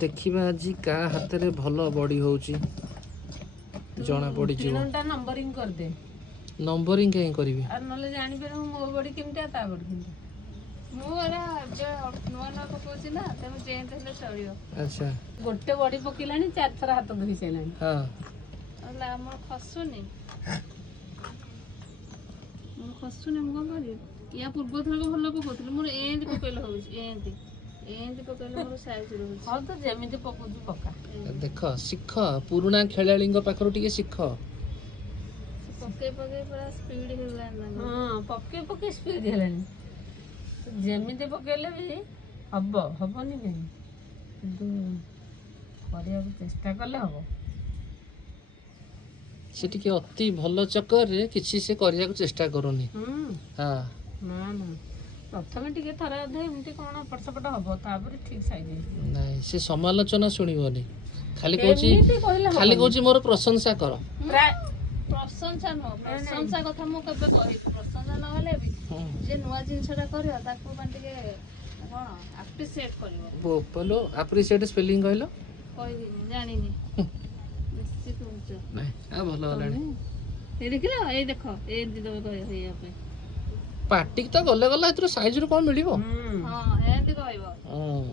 देखिबा आज का हाथ रे भलो बॉडी होउची जना पड़ी जीव तीनटा नंबरिंग कर दे नंबरिंग कहीं करबी आर नले जानि पे मो बॉडी केमटा ता बॉडी केमटा मु एरा जे नुआ नुआ पकोची ना तेनु चेंज हेले चलियो। अच्छा गोटे बॉडी पकिलानी 4 थर हाथ धोई सैलानी हां अला हमर खसुनी मु खसुनी मु करी या पूर्व थर को भलो पकोतली मोर एंदी पकेल होउची एंदी पकेल मोर साइज रहउची। हां तो जेमिति पकोजु पका देख शिख पुराना खेलाड़ीଙ୍କ पाखरो टिके शिख पके पके पूरा स्पीड हेला ना। हां पके पके स्पीड हेलानी जेमिति पकेले भी हबनी के किंतु करिया चेष्टा करले हबो से टिके अति भलो चक्कर रे किछि से करिया को चेष्टा करूनी हां ना ना प्रथमे टिके थरा अधे एमति कोन पटसपट हबो तापर ठीक साइज नहीं से समालोचना सुनिबोनी खाली कहूची मोर प्रशंसा कर प्रशंसा न प्रशंसा कथा मु कबे कहि प्रशंसा न हले भी जे नुआ जिंसटा करियो ताको माने के कोन एप्रिशिएट करियो बोलो एप्रिशिएट स्पेलिंग कहलो कहि दिनी जानि नी निश्चित होचो नहीं आ भलो हलानी ए देखिलो ए देखो ए दी दो कहि होया पे पार्टी तो गले गला इतरो साइज रो कोन मिलिबो हां ए दी कहइबो हां